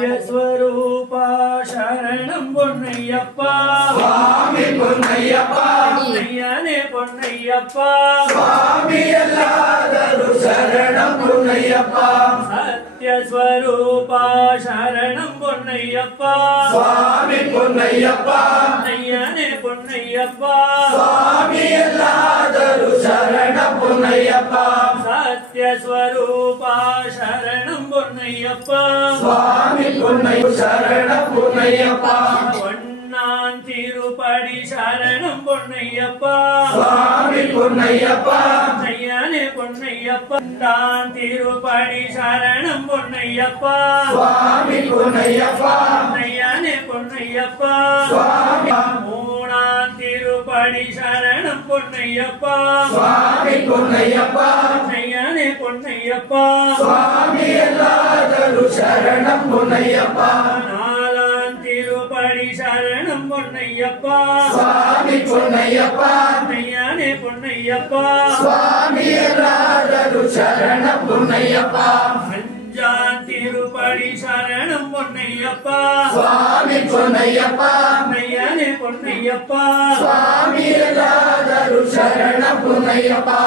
स्वरूपा शरणं பொன்னையப்பா சுவாமி பொன்னையப்பா பொன்னையனே பொன்னையப்பா சுவாமி எல்லாதரு சரணம் பொன்னையப்பா சத்ய ஸ்வரூபா சரணம் பொன்னையப்பா சுவாமி பொன்னையப்பா பொன்னையனே பொன்னையப்பா சுவாமி எல்லாதரு சரணம் பொன்னையப்பா சத்ய ஸ்வரூபா சரணம் பொன்னையப்பா சுவாமி பொன்னை சரணம் பொன்னையப்பா பொன்னான் திருப்படி சரணம் பொன்னையப்பா சுவாமி பொன்னையப்பா பொன்னையனே பொன்னையப்பா தான் திருப்படி சரணம் பொன்னையப்பா சுவாமி பொன்னையப்பா பொன்னையனே பொன்னையப்பா சுவாமி மூணாம் திருப்படி சரணம் பொன்னையப்பா சுவாமி பொன்னையப்பா பொன்னையனே பொன்னையப்பா சுவாமி எல்லாதரு சரணம் பொன்னையப்பா நாலாம் திருப்படி சரணம் பொன்னையப்பா சுவாமி பொன்னையப்பா பொன்னையனே பொன்னையப்பா சுவாமி எல்லாதரு சரணம் பொன்னையப்பா அஞ்சாம் திருப்படி சரணம் பொன்னையப்பா சுவாமி பொன்னையப்பா பொன்னையனே பொன்னையப்பா சுவாமி எல்லாதரு சரணம் பொன்னையப்பா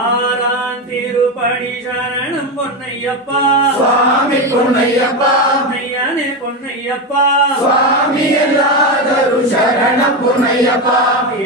ஆறாம் திருப்படி சரணம் பொன்னையப்பா சுவாமி பொன்னையப்பா பொன்னையனே பொன்னையப்பா சுவாமி எல்லாதரு சரணம் பொன்னையப்பா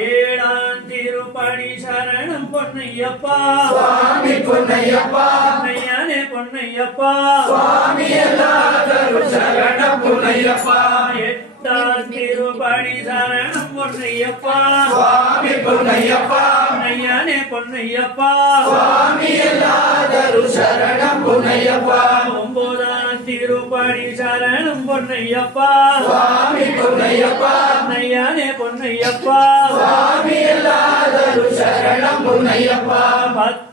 ஏழாம் திருப்படி சரணம் பொன்னையப்பா சுவாமி பொன்னையப்பா பொன்னையனே பொன்னையப்பா சுவாமி எல்லாதரு சரணம் பொன்னையப்பா எட்டாம் திருப்படி சரணம் பொன்னையப்பா சுவாமி பொன்னையப்பா பொன்னையனே பொன்னையப்பா சுவாமி எல்லாதரு சரணம் பொன்னையப்பா ஒன்பதாம் திருப்படி சரணம் பொன்னையப்பா சுவாமி பொன்னையப்பா பொன்னையனே பொன்னையப்பா சுவாமி எல்லாதரு சரணம் பொன்னையப்பா பத்தாம்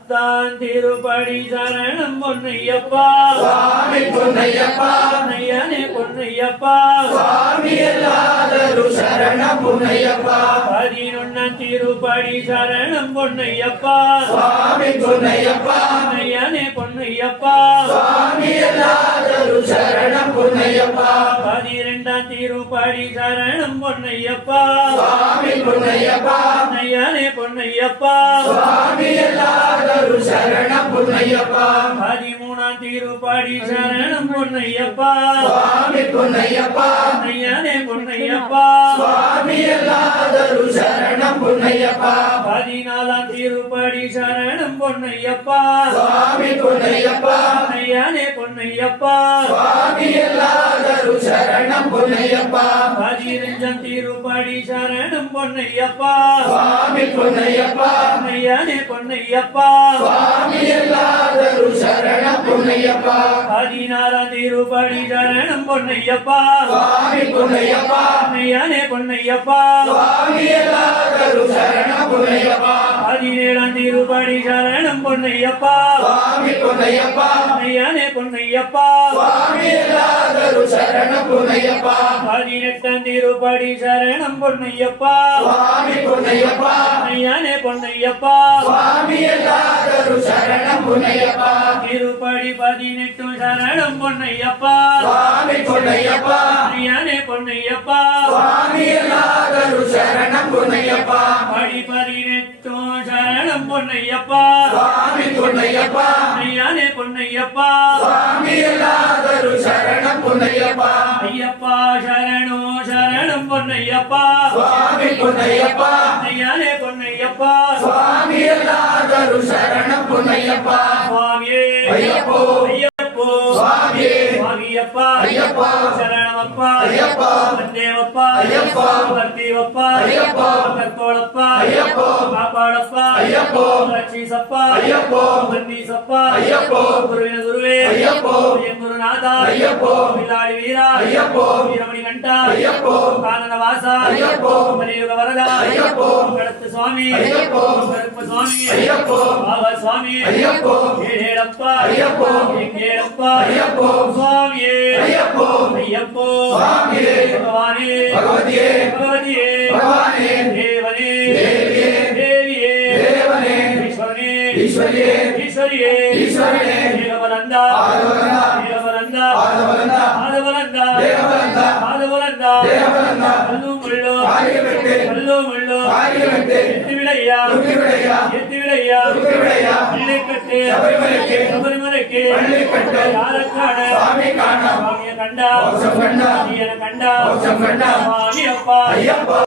திருப்படி சரணம் பொன்னையப்பா சுவாமி பொன்னையப்பா பொன்னையனே பொன்னையப்பா சுவாமி எல்லாதரு சரணம் பொன்னையப்பா பதினொன்னாம் திருப்படி சரணம் பொன்னையப்பா சுவாமி பொன்னையப்பா பொன்னையனே பொன்னையப்பா சுவாமி எல்லாதரு சரணம் பொன்னையப்பா பதிரெண்டாம் திருப்படி சரணம் பொன்னையப்பா சுவாமி பொன்னையப்பா பொன்னையனே பொன்னையப்பா சுவாமி எல்லாதரு சரணம் பொன்னையப்பா பதிமூணாம் திருப்படி சரணம் பொன்னையப்பா சுவாமி பொன்னையப்பா பொன்னையனே பொன்னையப்பா சுவாமி எல்லாதரு சரணம் பொன்னையப்பா பதினாலாம் திருப்படி சரணம் பொன்னையப்பா சுவாமி பொன்னையப்பா பொன்னையனே பொன்னையப்பா சுவாமி எல்லாதரு சரணம் பொன்னையப்பா பதினஞ்சாம் திருப்படி சரணம் பொன்னையப்பா சுவாமி பொன்னையப்பா பொன்னையனே பொன்னையப்பா சுவாமி எல்லாதரு சரணம் பொன்னையப்பா பதினாறாம் திருப்படி சரணம் பொன்னையப்பா சுவாமி பொன்னையப்பா பொன்னையனே பொன்னையப்பா சுவாமி எல்லாதரு சரணம் பொன்னையப்பா பதினேழாம் திருப்படி சரணம் பொன்னையப்பா சுவாமி பொன்னையப்பா பொன்னையனே பொன்னையப்பா சுவாமி எல்லாதரு சரணம் பொன்னையப்பா பதினெட்டாம் திருப்படி சரணம் பொன்னையப்பா சுவாமி பொன்னையப்பா பொன்னையனே பொன்னையப்பா சுவாமி எல்லாதரு சரணம் பொன்னையப்பா திருப்படி 18 சரணம் பொன்னையப்பா சுவாமி பொன்னையப்பா பொன்னையனே பொன்னையப்பா சுவாமி எல்லாதரு சரணம் பொன்னையப்பா படி 18 சரணம் பொன்னையப்பா சுவாமி பொன்னையப்பா பொன்னையனே பொன்னையப்பா சுவாமி எல்லாதரு சரணம் பொன்னையப்பா ஐயப்பா சரணோ சரணம் பொன்னையப்பா சுவாமி பொன்னையப்பா பொன்னையனே பொன்னையப்பா சுவாமி எல்லாதரு சரணம் பொன்னையப்பா சுவாமியே ஐயப்போ ஐயப்போ சுவாமியே சுவாமியப்பா ஐயப்பா சரணமப்பா ஐயப்பா வந்தேவப்பா ஐயப்பா கர்த்தீவப்பா ஐயப்பா கற்கோளப்பா ஐயப்போ காப்பாடப்பா ஐயப்போ ரட்சிசப்பா ஐயப்போ மன்னீசப்பா ஐயப்போ குருவின குருவே ஐயப்போ என் குருநாதா ஐயப்போ வில்லாடி வீரா ஐயப்போ வீரமணி கண்டா ஐயப்போ கானன வாசா ஐயப்போ மலையுக வரதா ஐயப்போ கடத்து சுவாமி ஐயப்போ கருப்ப சுவாமி ஐயப்போ பாவ சுவாமி ஐயப்போ ஏழேடப்பா ஐயப்போ எங்கேடப்பா ஐயப்போ சுவாமியே ஐயப்போ ஐயப்போ சுவாமியே பகவானே பகவதியே பகவதியே பகவானே தேவனே தேவியே தேவியே தேவனே ஈஸ்வரனே ஈஸ்வரியே ஈஸ்வரியே ஈஸ்வரனே தேவனந்தா ஆதவனந்தா தேவனந்தா ஆதவனந்தா பாதபலந்த பாதபலந்த தேகபலந்த பாதபலந்த தேகபலந்த கல்லு முள்ளு காரியமிட்டு கல்லு முள்ளு காரியமிட்டு எத்திவிடையா துக்கிவிடையா எத்திவிடையா துக்கிவிடையா பள்ளிக்கட்டு சபரிமலைக்கு சபரிமலைக்கு பள்ளிக்கட்டு யாரக்கான சாமி காண சுவாமியை கண்டா மோட்சம் கண்டா ஐயனை கண்டா மோட்சம் கண்டா சுவாமி அப்பா ஐயப்பா